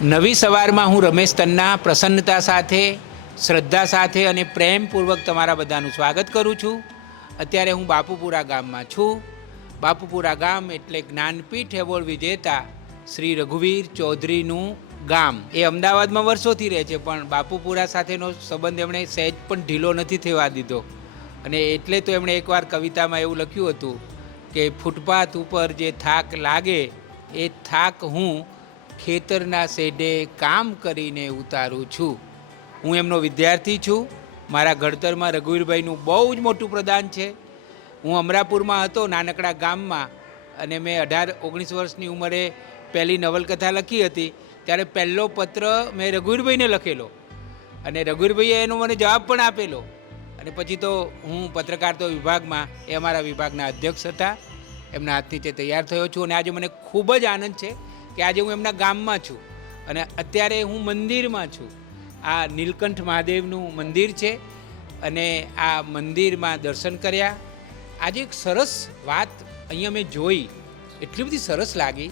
નવી સવારમાં હું રમેશ તન્ના પ્રસન્નતા સાથે, શ્રદ્ધા સાથે અને પ્રેમપૂર્વક તમારા બધાનું સ્વાગત કરું છું. અત્યારે હું બાપુપુરા ગામમાં છું. બાપુપુરા ગામ એટલે જ્ઞાનપીઠ એવોર્ડ વિજેતા શ્રી રઘુવીર ચૌધરીનું ગામ. એ અમદાવાદમાં વર્ષોથી રહે છે, પણ બાપુપુરા સાથેનો સંબંધ એમણે સહેજ પણ ઢીલો નથી થવા દીધો. અને એટલે તો એમણે એકવાર કવિતામાં એવું લખ્યું હતું કે ફૂટપાથ ઉપર જે થાક લાગે એ થાક હું ખેતરના શેઢે કામ કરીને ઉતારું છું. હું એમનો વિદ્યાર્થી છું. મારા ઘડતરમાં રઘુવીરભાઈનું બહુ જ મોટું પ્રદાન છે. હું અમરાપુરમાં હતો, નાનકડા ગામમાં, અને મેં 18-19 વર્ષની ઉંમરે પહેલી નવલકથા લખી હતી. ત્યારે પહેલો પત્ર મેં રઘુવીરભાઈને લખેલો અને રઘુવીરભાઈએ એનો મને જવાબ પણ આપેલો. અને પછી તો હું પત્રકારત્વ વિભાગમાં, એ અમારા વિભાગના અધ્યક્ષ હતા, એમના હાથ નીચે તૈયાર થયો છું. અને આજે મને ખૂબ જ આનંદ છે કે આજે હું એમના ગામમાં છું અને અત્યારે હું મંદિરમાં છું. આ નીલકંઠ મહાદેવનું મંદિર છે અને આ મંદિરમાં દર્શન કર્યા. આજે એક સરસ વાત અહીંયા મેં જોઈ, એટલી બધી સરસ લાગી.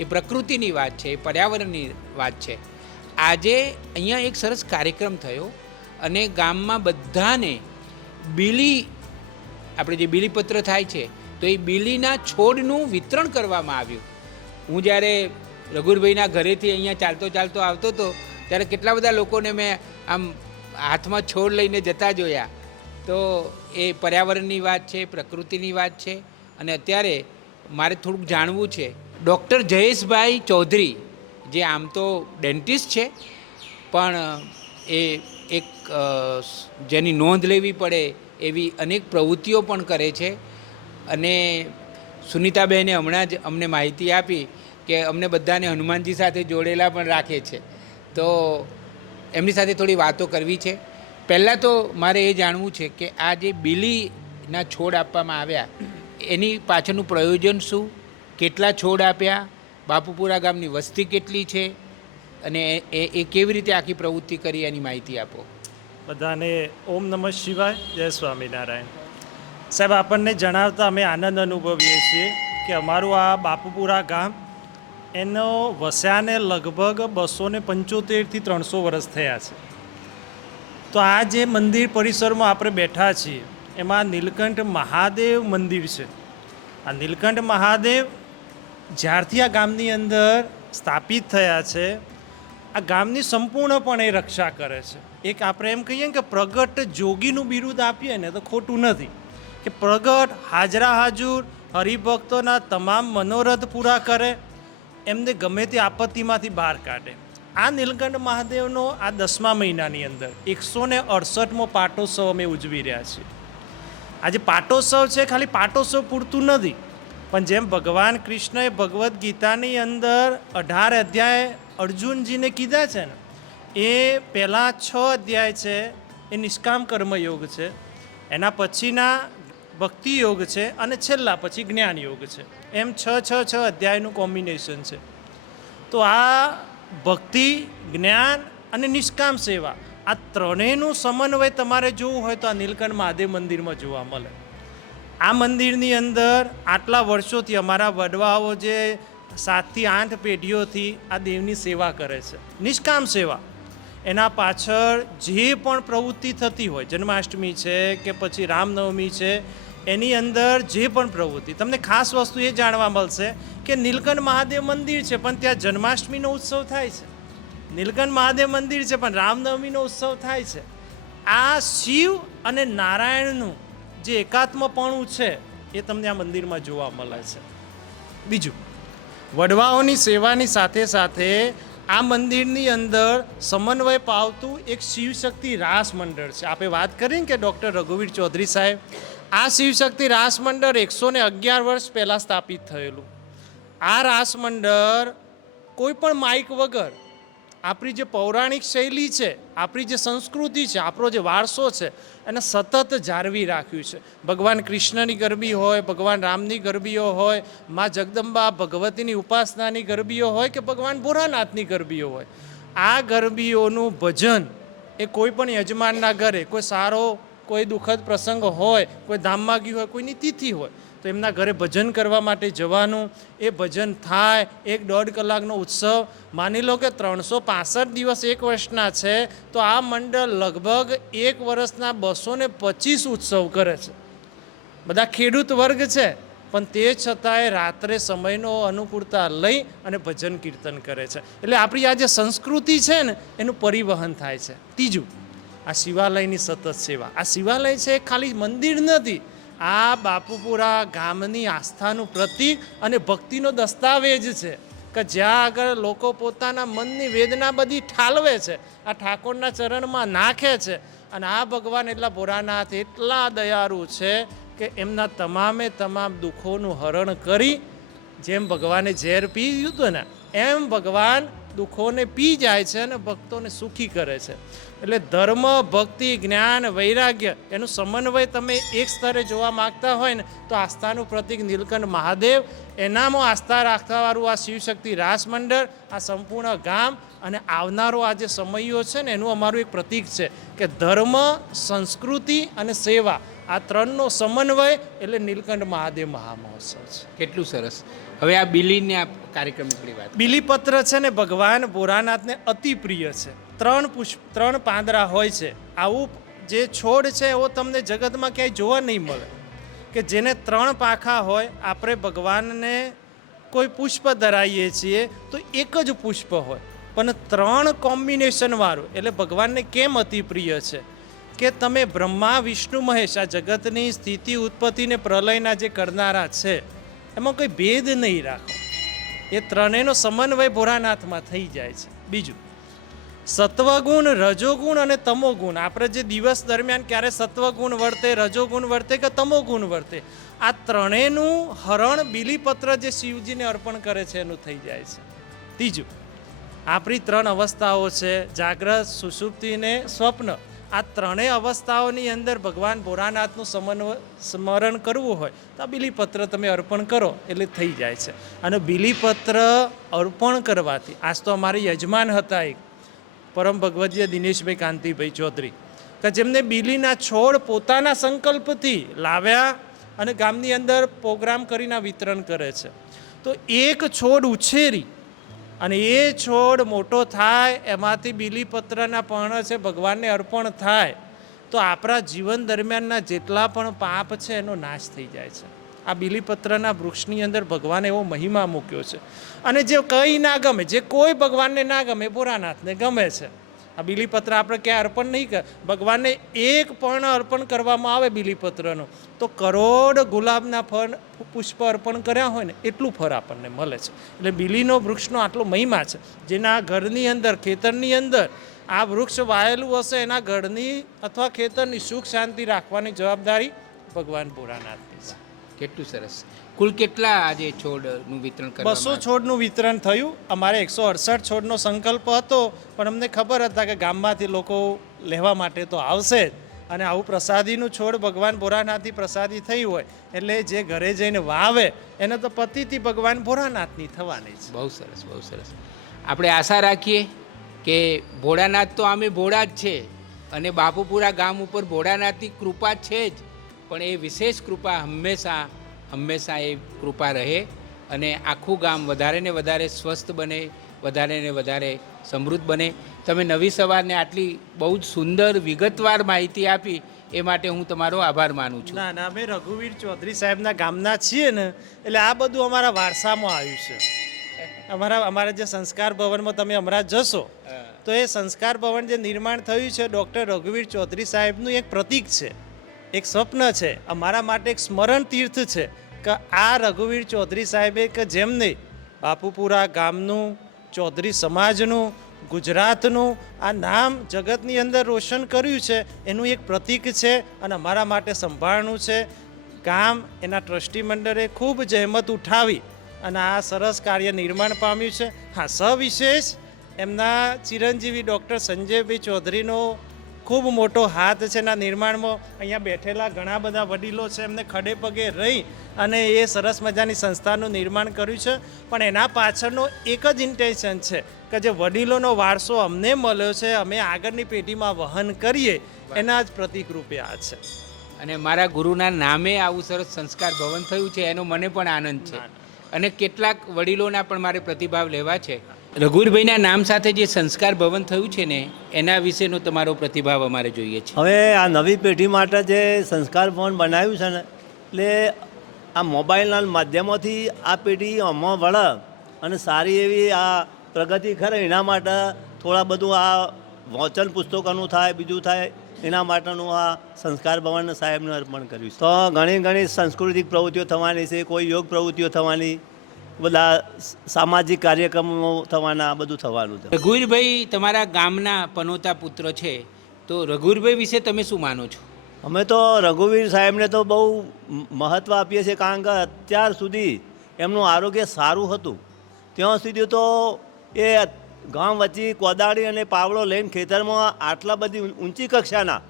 એ પ્રકૃતિની વાત છે, એ પર્યાવરણની વાત છે. આજે અહીંયા એક સરસ કાર્યક્રમ થયો અને ગામમાં બધાને બીલી, આપણે જે બીલીપત્ર થાય છે, તો એ બીલીના છોડનું વિતરણ કરવામાં આવ્યું. હું જ્યારે રઘુવીરભાઈના ઘરેથી અહીંયા ચાલતો ચાલતો આવતો હતો ત્યારે કેટલા બધા લોકોને મેં આમ હાથમાં છોડ લઈને જતા જોયા. તો એ પર્યાવરણની વાત છે, પ્રકૃતિની વાત છે. અને અત્યારે મારે થોડુંક જાણવું છે. ડૉક્ટર જયેશભાઈ ચૌધરી, જે આમ તો ડેન્ટિસ્ટ છે, પણ એ એક જેની નોંધ લેવી પડે એવી અનેક પ્રવૃત્તિઓ પણ કરે છે. અને સુનિતાબહેને હમણાં જ અમને માહિતી આપી કે અમને બધાને હનુમાનજી સાથે જોડેલા પણ રાખે છે. તો એમની સાથે થોડી વાતો કરવી છે. પહેલાં તો મારે એ જાણવું છે કે આ જે બીલીના છોડ આપવામાં આવ્યા એની પાછળનું પ્રયોજન શું, કેટલા છોડ આપ્યા, બાપુપુરા ગામની વસ્તી કેટલી છે અને એ કેવી રીતે આખી પ્રવૃત્તિ કરી એની માહિતી આપો. બધાને ઓમ નમઃ શિવાય, જય સ્વામિનારાયણ. સાહેબ, આપણને જણાવતા અમે આનંદ અનુભવીએ છીએ કે અમારું આ બાપુપુરા ગામ એનો વસ્યાને લગભગ 275થી 300 વર્ષ થયા છે. તો આ જે મંદિર પરિસરમાં આપણે બેઠા છીએ એમાં નીલકંઠ મહાદેવ મંદિર છે. આ નીલકંઠ મહાદેવ જ્યારથી આ ગામની અંદર સ્થાપિત થયા છે, આ ગામની સંપૂર્ણપણે રક્ષા કરે છે. એક આપણે એમ કહીએ કે પ્રગટ જોગીનું બિરુદ આપીએ ને તો ખોટું નથી, કે પ્રગટ હાજરા હાજુર હરિભક્તોના તમામ મનોરથ પૂરા કરે, એમને ગમે તે આપત્તિમાંથી બહાર કાઢે. આ નીલકંઠ મહાદેવનો આ 10મા મહિનાની અંદર 168મો પાટોત્સવ અમે ઉજવી રહ્યા છીએ. આજે પાટોત્સવ છે, ખાલી પાટોત્સવ પૂરતું નથી, પણ જેમ ભગવાન કૃષ્ણએ ભગવદ્ ગીતાની અંદર 18 અધ્યાય અર્જુનજીને કીધા છે ને, એ પહેલાં 6 અધ્યાય છે એ નિષ્કામ કર્મયોગ છે, એના પછીના ભક્તિ યોગ છે અને છેલ્લા પછી જ્ઞાન યોગ છે. એમ 6 અધ્યાયનું કોમ્બિનેશન છે. તો આ ભક્તિ, જ્ઞાન અને નિષ્કામ સેવા, આ ત્રણેયનું સમન્વય તમારે જોવું હોય તો આ નીલકંઠ મહાદેવ મંદિરમાં જોવા મળે. આ મંદિરની અંદર આટલા વર્ષોથી અમારા વડવાઓ જે 7 થી 8 પેઢીઓથી આ દેવની સેવા કરે છે, નિષ્કામ સેવા. એના પાછળ જે પણ પ્રવૃત્તિ થતી હોય, જન્માષ્ટમી છે કે પછી રામનવમી છે, એની અંદર જે પણ પ્રવૃત્તિ, તમને ખાસ વસ્તુ એ જાણવા મળશે કે નીલકંઠ મહાદેવ મંદિર છે પણ ત્યાં જન્માષ્ટમીનો ઉત્સવ થાય છે, નીલકંઠ મહાદેવ મંદિર છે પણ રામનવમીનો ઉત્સવ થાય છે. આ શિવ અને નારાયણનું જે એકાત્મપણું છે એ તમને આ મંદિરમાં જોવા મળે છે. બીજું, વડવાઓની સેવાની સાથે સાથે આ મંદિરની અંદર સમન્વય પાવતું એક શિવશક્તિ રાસ મંડળ છે. આપણે વાત કરીને કે ડૉક્ટર રઘુવીર ચૌધરી સાહેબ, આ શિવશક્તિ રાસ મંડળ 111 વર્ષ પહેલાં સ્થાપિત થયેલું. આ રાસ મંડળ કોઈ પણ માઇક વગર આપણી જે પૌરાણિક શૈલી છે, આપણી જે સંસ્કૃતિ છે, આપણો જે વારસો છે, એને સતત જાળવી રાખ્યું છે. ભગવાન કૃષ્ણની ગરબી હોય, ભગવાન રામની ગરબીઓ હોય, મા જગદંબા ભગવતીની ઉપાસનાની ગરબીઓ હોય કે ભગવાન ભોળાનાથની ગરબીઓ હોય, આ ગરબીઓનું ભજન એ કોઈ પણ યજમાનના ઘરે કોઈ સારો કોઈ દુઃખદ પ્રસંગ હોય, કોઈ ધામમાં ગયું હોય, કોઈની તિથિ હોય, તો એમના ઘરે ભજન કરવા માટે જવાનું, એ ભજન થાય, 1-1.5 કલાકનો ઉત્સવ. માની લો કે 365 દિવસ એક વર્ષના છે, તો આ મંડળ લગભગ એક વર્ષના 225 ઉત્સવ કરે છે. બધા ખેડૂત વર્ગ છે, પણ તે છતાંય રાત્રે સમયનો અનુકૂળતા લઈ અને ભજન કીર્તન કરે છે. એટલે આપણી આ જે સંસ્કૃતિ છે ને એનું પરિવહન થાય છે. ત્રીજું, આ શિવાલયની સતત સેવા. આ શિવાલય છે એ ખાલી મંદિર નથી, આ બાપુપુરા ગામની આસ્થાનું પ્રતીક અને ભક્તિનો દસ્તાવેજ છે કે જ્યાં આગળ લોકો પોતાના મનની વેદના બધી ઠાલવે છે, આ ઠાકોરના ચરણમાં નાખે છે. અને આ ભગવાન એટલા ભોળાનાથ એટલા દયાળુ છે કે એમના તમામ દુઃખોનું હરણ કરી, જેમ ભગવાને ઝેર પી ગયું હતું ને એમ ભગવાન દુઃખોને પી જાય છે અને ભક્તોને સુખી કરે છે. એટલે ધર્મ, ભક્તિ, જ્ઞાન, વૈરાગ્ય એનું સમન્વય તમે એક સ્તરે જોવા માગતા હોય ને તો આસ્થાનું પ્રતીક નીલકંઠ મહાદેવ, એનામાં આસ્થા રાખવાવાળું આ શિવશક્તિ રાસ મંડળ, આ સંપૂર્ણ ગામ અને આવનારો આ જે સમયો છે ને એનું અમારું એક પ્રતીક છે કે ધર્મ, સંસ્કૃતિ અને સેવા આ ત્રણનો સમન્વય એટલે નીલકંઠ મહાદેવ મહામહોત્સવ છે. કેટલું સરસ. હવે આ બિલીના કાર્યક્રમ નીકળી વાત. બીલીપત્ર છે ને ભગવાન ભોળાનાથને અતિ પ્રિય છે. 3 પાંદડા હોય છે. આવું જે છોડ છે એવો તમને જગતમાં ક્યાંય જોવા નહીં મળે કે જેને 3 પાંખા હોય. આપણે ભગવાનને કોઈ પુષ્પ ધરાવીએ છીએ તો એક જ પુષ્પ હોય, પણ 3 કોમ્બિનેશનવાળું એટલે ભગવાનને કેમ અતિ પ્રિય છે કે તમે બ્રહ્મા, વિષ્ણુ, મહેશ આ જગતની સ્થિતિ, ઉત્પત્તિ ને પ્રલયના જે કરનારા છે એમાં કોઈ ભેદ નહીં રાખો. એ ત્રણેયનો સમન્વય ભોળાનાથમાં થઈ જાય છે. બીજું, સત્વગુણ, રજોગુણ અને તમોગુણ. આપણે જે દિવસ દરમિયાન ક્યારે સત્વગુણ વર્તે, રજોગુણ વર્તે કે તમોગુણ વર્તે, આ ત્રણેયનું હરણ બીલીપત્ર જે શિવજીને અર્પણ કરે છે એનું થઈ જાય છે. ત્રીજું, આપણી 3 અવસ્થાઓ છે, જાગ્રત, સુષુપ્તિ ને સ્વપ્ન. આ ત્રણેય અવસ્થાઓની અંદર ભગવાન ભોળાનાથનું સ્મરણ કરવું હોય તો આ બીલીપત્ર તમે અર્પણ કરો એટલે થઈ જાય છે. અને બીલીપત્ર અર્પણ કરવાથી, આજ તો અમારી યજમાન હતા એક પરમ ભગવદીય દિનેશભાઈ કાંતિભાઈ ચૌધરી, કે જેમને બીલીના છોડ પોતાના સંકલ્પથી લાવ્યા અને ગામની અંદર પ્રોગ્રામ કરીને વિતરણ કરે છે. તો એક છોડ ઉછેરી અને એ છોડ મોટો થાય, એમાંથી બીલીપત્રના પર્ણ છે ભગવાનને અર્પણ થાય તો આપણા જીવન દરમિયાનના જેટલા પણ પાપ છે એનો નાશ થઈ જાય છે. આ બીલીપત્રના વૃક્ષની અંદર ભગવાને એવો મહિમા મૂક્યો છે. અને જે કંઈ ના ગમે, જે કોઈ ભગવાનને ના ગમે, ભોળાનાથને ગમે છે. આ બીલીપત્ર આપણે ક્યાં અર્પણ નહીં કર, ભગવાનને એક પણ અર્પણ કરવામાં આવે બીલીપત્રનો તો કરોડ ગુલાબના ફળ પુષ્પ અર્પણ કર્યા હોય ને એટલું ફળ આપણને મળે છે. એટલે બીલીનો વૃક્ષનો આટલો મહિમા છે. જેના ઘરની અંદર, ખેતરની અંદર આ વૃક્ષ વાયેલું હશે એના ઘરની અથવા ખેતરની સુખ શાંતિ રાખવાની જવાબદારી ભગવાન ભોળાનાથની છે. કેટલું સરસ. કુલ કેટલા આજે છોડનું વિતરણ કરવામાં 200 છોડનું વિતરણ થયું. અમારે 168 છોડનો સંકલ્પ હતો, પણ અમને ખબર હતા કે ગામમાંથી લોકો લેવા માટે તો આવશે જ. અને આવું પ્રસાદીનું છોડ ભગવાન ભોળાનાથની પ્રસાદી થઈ હોય એટલે જે ઘરે જઈને વાવે એને તો પતિથી ભગવાન ભોળાનાથની થવાની છે. બહુ સરસ, બહુ સરસ. આપણે આશા રાખીએ કે ભોળાનાથ તો આમે ભોળા જ છે અને બાપુપુરા ગામ ઉપર ભોળાનાથની કૃપા છે જ, પણ એ વિશેષ કૃપા હંમેશા એ કૃપા રહે અને આખું ગામ વધારે ને વધારે સ્વસ્થ બને, વધારે ને વધારે સમૃદ્ધ બને. તમે નવી સવારને આટલી બહુ જ સુંદર વિગતવાર માહિતી આપી એ માટે હું તમારો આભાર માનું છું. ના, અમે રઘુવીર ચૌધરી સાહેબના ગામના છીએ ને એટલે આ બધું અમારા વારસામાં આવ્યું છે. અમારા જે સંસ્કાર ભવનમાં તમે હમણાં જશો તો એ સંસ્કાર ભવન જે નિર્માણ થયું છે ડૉક્ટર રઘુવીર ચૌધરી સાહેબનું એક પ્રતીક છે, એક સ્વપ્ન છે, અમારા માટે એક સ્મરણ તીર્થ છે કે આ રઘુવીર ચૌધરી સાહેબે કે જેમને બાપુપુરા ગામનું, ચૌધરી સમાજનું, ગુજરાતનું આ નામ જગતની અંદર રોશન કર્યું છે એનું એક પ્રતીક છે અને અમારા માટે સંભાળનું છે. ગામ એના ટ્રસ્ટી મંડળે ખૂબ જહેમત ઉઠાવી અને આ સરસ કાર્ય નિર્માણ પામ્યું છે. હા, સવિશેષ એમના ચિરંજીવી ડૉક્ટર સંજયભાઈ ચૌધરીનો ખૂબ મોટો હાથ છે એના નિર્માણમાં. અહીંયા બેઠેલા ઘણા બધા વડીલો છે, એમને ખડે પગે રહી અને એ સરસ મજાની સંસ્થાનું નિર્માણ કર્યું છે. પણ એના પાછળનો એક જ ઇન્ટેન્શન છે કે જે વડીલોનો વારસો અમને મળ્યો છે અમે આગળની પેઢીમાં વહન કરીએ, એના જ પ્રતિક રૂપે આ છે. અને મારા ગુરુના નામે આવું સરસ સંસ્કાર ભવન થયું છે એનો મને પણ આનંદ છે. અને કેટલાક વડીલોના પણ મારે પ્રતિભાવ લેવા છે. રઘુવીરભાઈના નામ સાથે જે સંસ્કાર ભવન થયું છે ને એના વિશેનો તમારો પ્રતિભાવ અમારે જોઈએ છે. હવે આ નવી પેઢી માટે જે સંસ્કાર ભવન બનાવ્યું છે ને એટલે આ મોબાઈલના માધ્યમોથી આ પેઢી આમાં વળે અને સારી એવી આ પ્રગતિ ખરે એના માટે થોડા બધું આ વાંચન પુસ્તકોનું થાય બીજું થાય એના માટેનું આ સંસ્કાર ભવન સાહેબને અર્પણ કર્યું છે. તો ઘણી ઘણી સાંસ્કૃતિક પ્રવૃત્તિઓ થવાની છે, કોઈ યોગ પ્રવૃત્તિઓ થવાની, બધા સામાજિક કાર્યક્રમો થવાના, બધું થવાનું છે. રઘુવીરભાઈ તમારા ગામના પનોતા પુત્ર છે, તો રઘુવીરભાઈ વિશે તમે શું માનો છો? અમે તો રઘુવીર સાહેબને તો બહુ મહત્ત્વ આપીએ છીએ, કારણ કે અત્યાર સુધી એમનું આરોગ્ય સારું હતું. ત્યાં સુધી તો એ ગામ વચ્ચે કોદાળી અને પાવડો લઈને ખેતરમાં આટલા બધી ઊંચી કક્ષાના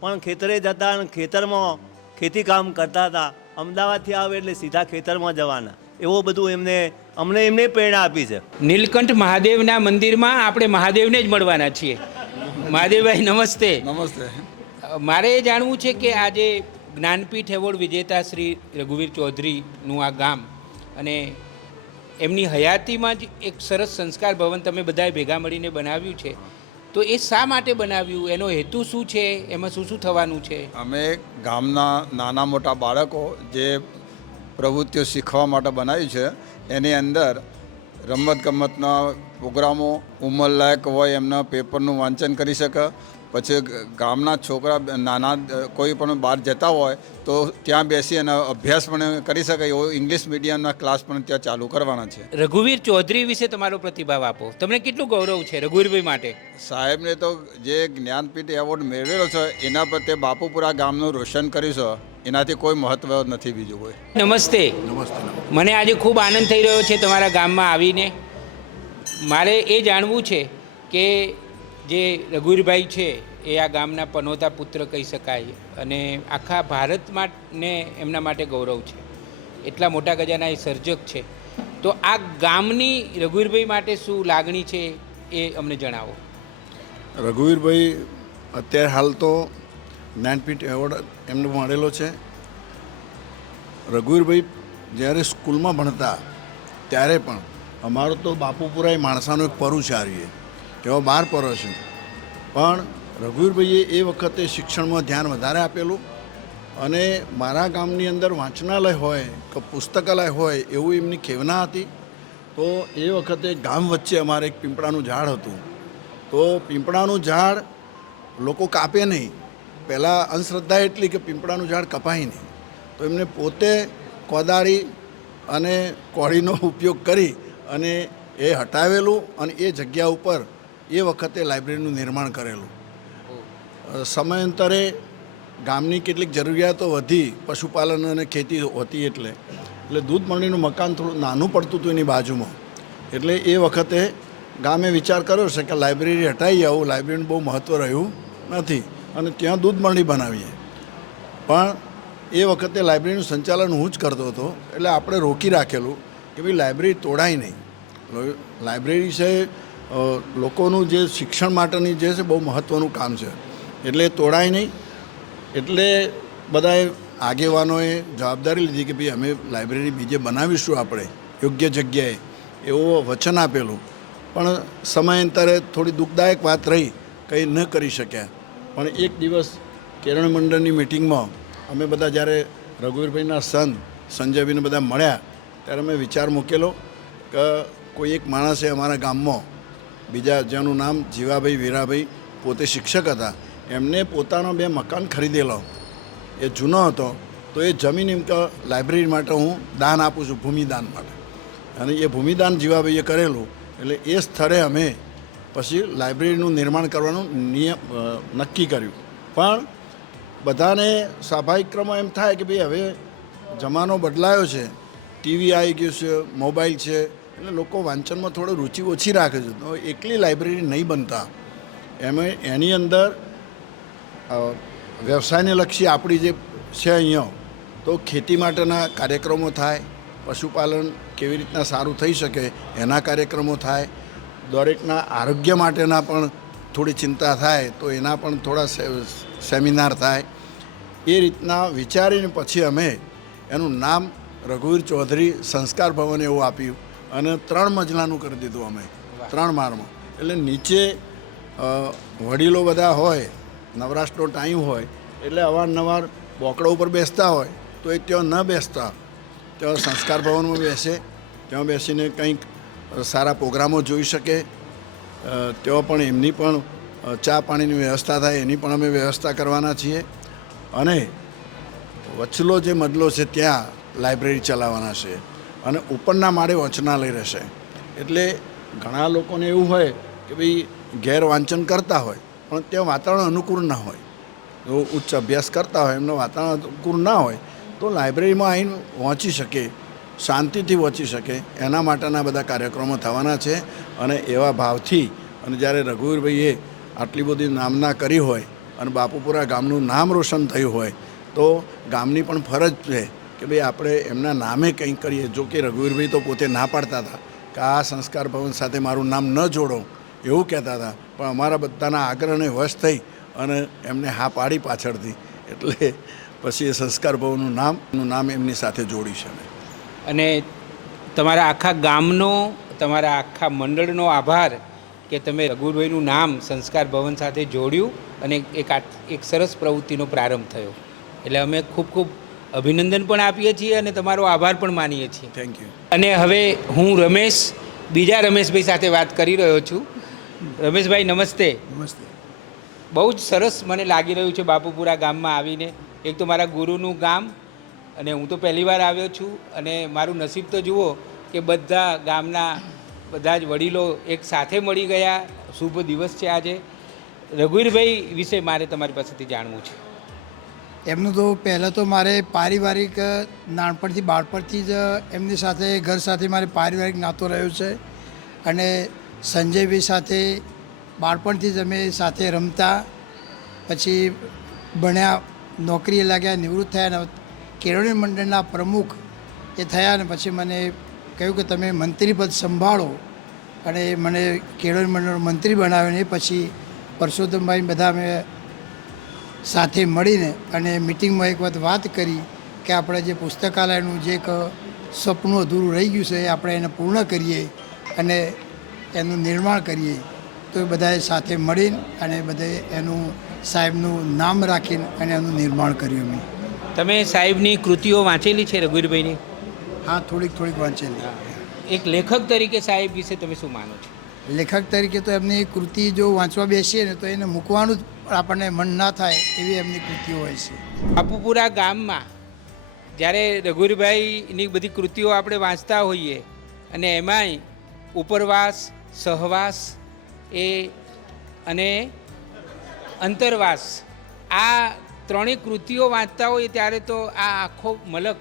પણ ખેતરે જતા અને ખેતરમાં ખેતી કામ કરતા હતા. અમદાવાદથી આવે એટલે સીધા ખેતરમાં જવાના, એવું બધું અમને પ્રેરણા આપી છે. નીલકંઠ મહાદેવના મંદિરમાં આપણે મહાદેવને જ મળવાના છીએ. મહાદેવભાઈ નમસ્તે. નમસ્તે. મારે એ જાણવું છે કે આજે જ્ઞાનપીઠ એવોર્ડ વિજેતા શ્રી રઘુવીર ચૌધરીનું આ ગામ અને એમની હયાતીમાં જ એક સરસ સંસ્કાર ભવન તમે બધાએ ભેગા મળીને બનાવ્યું છે, તો એ શા માટે બનાવ્યું? એનો હેતુ શું છે? એમાં શું શું થવાનું છે? અમે ગામના નાના મોટા બાળકો જે પ્રવૃત્તિઓ શીખવા માટે બનાવ્યું છે એની અંદર રમતગમતના પ્રોગ્રામો, ઉંમરલાયક હોય એમના પેપરનું વાંચન કરી શકે, પછી ગામના છોકરા નાના કોઈ પણ બહાર જતા હોય તો ત્યાં બેસી અને અભ્યાસ પણ કરી શકે એવો ઇંગ્લિશ મીડિયમના ક્લાસ પણ ત્યાં ચાલુ કરવાના છે. રઘુવીર ચૌધરી વિશે તમારો પ્રતિભાવ આપો. તમને કેટલું ગૌરવ છે રઘુવીરભાઈ માટે? સાહેબને તો જે જ્ઞાનપીઠ એવોર્ડ મેળવેલો છે એના પ્રત્યે બાપુપુરા ગામનું રોશન કર્યું છે, એનાથી કોઈ મહત્વ નથી બીજું કોઈ. નમસ્તે. નમસ્તે. મને આજે ખૂબ આનંદ થઈ રહ્યો છે તમારા ગામમાં આવીને. મારે એ જાણવું છે કે જે રઘુવીરભાઈ છે એ આ ગામના પનોતા પુત્ર કહી શકાય અને આખા ભારતમાં ને એમના માટે ગૌરવ છે. એટલા મોટા ગજાના એ સર્જક છે, તો આ ગામની રઘુવીરભાઈ માટે શું લાગણી છે એ અમને જણાવો. રઘુવીરભાઈ અત્યારે હાલ તો જ્ઞાનપીઠ એવોર્ડ એમને મળેલો છે. રઘુવીરભાઈ જ્યારે સ્કૂલમાં ભણતા ત્યારે પણ અમારો તો બાપુપુરા એ માણસાનું એક પરું છે, આર્ય એવા 12 પરો છે. પણ રઘુવીરભાઈએ એ વખતે શિક્ષણમાં ધ્યાન વધારે આપેલું અને મારા ગામની અંદર વાંચનાલય હોય કે પુસ્તકાલય હોય એવું એમની ખેવના હતી. તો એ વખતે ગામ વચ્ચે અમારે એક પીપળાનું ઝાડ હતું. તો પીપળાનું ઝાડ લોકો કાપે નહીં, પહેલાં અંધશ્રદ્ધા એટલી કે પીપળાનું ઝાડ કપાય નહીં. તો એમને પોતે કોદાળી અને કોળીનો ઉપયોગ કરી અને એ હટાવેલું અને એ જગ્યા ઉપર એ વખતે લાઇબ્રેરીનું નિર્માણ કરેલું. સમયાંતરે ગામની કેટલીક જરૂરિયાતો વધી, પશુપાલન અને ખેતી હોતી એટલે દૂધ મંડળીનું મકાન થોડું નાનું પડતું હતું એની બાજુમાં. એટલે એ વખતે ગામે વિચાર કર્યો છે કે લાઇબ્રેરી હટાવી આવું, લાઇબ્રેરીનું બહુ મહત્ત્વ રહ્યું નથી અને ત્યાં દૂધ મંડળી બનાવીએ. પણ એ વખતે લાઇબ્રેરીનું સંચાલન હું જ કરતો હતો, એટલે આપણે રોકી રાખેલું કે ભાઈ લાઇબ્રેરી તોડાય નહીં. લાઇબ્રેરી છે લોકોનું જે શિક્ષણ માટેની જે છે બહુ મહત્ત્વનું કામ છે, એટલે તોડાય નહીં. એટલે બધાએ આગેવાનોએ જવાબદારી લીધી કે ભાઈ અમે લાઇબ્રેરી બીજે બનાવીશું આપણે યોગ્ય જગ્યાએ, એવું વચન આપેલું. પણ સમયાંતરે થોડી દુઃખદાયક વાત રહી, કંઈ ન કરી શક્યા. પણ એક દિવસ કેળવણી મંડળની મિટિંગમાં અમે બધા જ્યારે રઘુવીરભાઈના સન સંજયભાઈને બધા મળ્યા ત્યારે અમે વિચાર મૂકેલો કે કોઈ એક માણસે અમારા ગામમાં બીજા જેનું નામ જીવાભાઈ વીરાભાઈ પોતે શિક્ષક હતા, એમને પોતાનો 2 મકાન ખરીદેલો, એ જૂનો હતો. તો એ જમીન એમ કે લાઇબ્રેરી માટે હું દાન આપું છું, ભૂમિદાન માટે. અને એ ભૂમિદાન જીવાભાઈએ કરેલું. એટલે એ સ્થળે અમે પછી લાઇબ્રેરીનું નિર્માણ કરવાનું નક્કી કર્યું. પણ બધાને સ્વાભાવિક ક્રમમાં એમ થાય કે ભાઈ હવે જમાનો બદલાયો છે, ટીવી આવી ગયું છે, મોબાઈલ છે, એટલે લોકો વાંચનમાં થોડો રુચિ ઓછી રાખે છે. તો એકલી લાઇબ્રેરી નહીં બનતા, એની અંદર વ્યવસાયને લક્ષી આપણી જે છે અહીંયા, તો ખેતી માટેના કાર્યક્રમો થાય, પશુપાલન કેવી રીતના સારું થઈ શકે એના કાર્યક્રમો થાય, દરેકના આરોગ્ય માટેના પણ થોડી ચિંતા થાય તો એના પણ થોડા સેમિનાર થાય. એ રીતના વિચારીને પછી અમે એનું નામ રઘુવીર ચૌધરી સંસ્કાર ભવન એવું આપ્યું અને 3 મજલાનું કરી દીધું અમે 3 માળમાં. એટલે નીચે વડીલો બધા હોય, નવરાશનો ટાઈમ હોય એટલે અવારનવાર બોકડા ઉપર બેસતા હોય તો એ ત્યાં ન બેસતા ત્યાં સંસ્કાર ભવનમાં બેસે, ત્યાં બેસીને કંઈક સારા પ્રોગ્રામો જોઈ શકે, ત્યાં પણ એમની પણ ચા પાણીની વ્યવસ્થા થાય એની પણ અમે વ્યવસ્થા કરવાના છીએ. અને વચલો જે મજલો છે ત્યાં લાઇબ્રેરી ચલાવવાના છે અને ઉપરના માળે વાંચનાલય રહેશે. એટલે ઘણા લોકોને એવું હોય કે ભાઈ ઘેર વાંચન કરતા હોય પણ ત્યાં વાતાવરણ અનુકૂળ ના હોય, જો ઉચ્ચ અભ્યાસ કરતા હોય એમને વાતાવરણ અનુકૂળ ના હોય તો લાઇબ્રેરીમાં આવીને વાંચી શકે, શાંતિથી વાંચી શકે, એના માટેના બધા કાર્યક્રમો થવાના છે. અને એવા ભાવથી અને જ્યારે રઘુવીરભાઈએ આટલી બધી નામના કરી હોય અને બાપુપુરા ગામનું નામ રોશન થયું હોય તો ગામની પણ ફરજ છે કે ભાઈ આપણે એમના નામે કંઈક કરીએ. જો કે રઘુવીરભાઈ તો પોતે ના પાડતા હતા કે આ સંસ્કાર ભવન સાથે મારું નામ ન જોડો એવું કહેતા હતા, પણ અમારા બધાના આગ્રહને વશ થઈ અને એમને હા પાડી પાછળથી, એટલે પછી એ સંસ્કાર ભવનનું નામ એમની સાથે જોડી છે. અને તમારા આખા ગામનો, તમારા આખા મંડળનો આભાર કે તમે રઘુભાઈનું નામ સંસ્કાર ભવન સાથે જોડ્યું અને એક સરસ પ્રવૃત્તિનો પ્રારંભ થયો. એટલે અમે ખૂબ ખૂબ અભિનંદન પણ આપીએ છીએ અને તમારો આભાર પણ માનીએ છીએ. Thank you. અને હવે હું બીજા રમેશભાઈ સાથે વાત કરી રહ્યો છું. રમેશભાઈ નમસ્તે. નમસ્તે. બહુ જ સરસ મને લાગી રહ્યું છે બાપુપુરા ગામમાં આવીને. એક તો મારા ગુરુનું ગામ અને હું તો પહેલી વાર આવ્યો છું અને મારું નસીબ તો જુઓ કે બધા ગામના બધા જ વડીલો એક સાથે મળી ગયા. શુભ દિવસ છે આજે. રઘુવીરભાઈ વિશે મારે તમારી પાસેથી જાણવું છે. એમનું તો પહેલાં તો મારે પારિવારિક નાનપણથી બાળપણથી જ એમની સાથે ઘર સાથે મારે પારિવારિક નાતો રહ્યો છે. અને સંજયભાઈ સાથે બાળપણથી જ અમે સાથે રમતા, પછી ભણ્યા, નોકરીએ લાગ્યા, નિવૃત્ત થયા અને કેળવણી મંડળના પ્રમુખ એ થયા અને પછી મને કહ્યું કે તમે મંત્રી પદ સંભાળો અને મને કેળવણી મંડળનો મંત્રી બનાવ્યો. એ પછી પરસોત્તમભાઈ બધા અમે સાથે મળીને અને મિટિંગમાં એક વખત વાત કરી કે આપણે જે પુસ્તકાલયનું જે એક સપનું અધૂરું રહી ગયું છે એ આપણે એને પૂર્ણ કરીએ અને એનું નિર્માણ કરીએ. તો એ બધાએ સાથે મળીને અને બધાએ એનું સાહેબનું નામ રાખીને અને એનું નિર્માણ કર્યું. અમે તમે સાહેબની કૃતિઓ વાંચેલી છે રઘુવીરભાઈની? હા, થોડીક વાંચેલી. એક લેખક તરીકે સાહેબ વિશે તમે શું માનો છો? લેખક તરીકે તો એમની કૃતિ જો વાંચવા બેસીએ ને તો એને મૂકવાનું જ આપણને મન ના થાય એવી એમની કૃતિઓ હોય છે. બાપુપુરા ગામમાં જ્યારે રઘુવીરભાઈની બધી કૃતિઓ આપણે વાંચતા હોઈએ અને એમાંય ઉપરવાસ, સહવાસ અને અંતરવાસ, આ ત્રણેય કૃતિઓ વાંચતા હોઈએ ત્યારે તો આ આખો મલક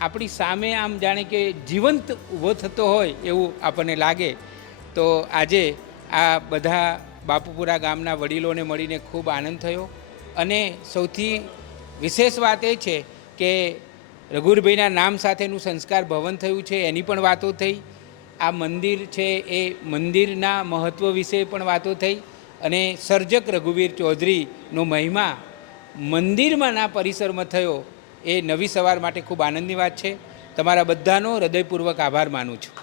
આપણી સામે આમ જાણે કે જીવંત ઊભો થતો હોય એવું આપણને લાગે. તો આજે આ બધા બાપુપુરા ગામના વડીલોને મળીને ખૂબ આનંદ થયો. અને સૌથી વિશેષ વાત એ છે કે રઘુવીરભાઈના નામ સાથેનું સંસ્કાર ભવન થયું છે એની પણ વાતો થઈ. આ મંદિર છે એ મંદિરના મહત્ત્વ વિશે પણ વાતો થઈ. અને સર્જક રઘુવીર ચૌધરીનો મહિમા મંદિરમાંના પરિસરમાં થયો એ નવી સવાર માટે ખૂબ આનંદની વાત છે. તમારા બધાનો હૃદયપૂર્વક આભાર માનું છું.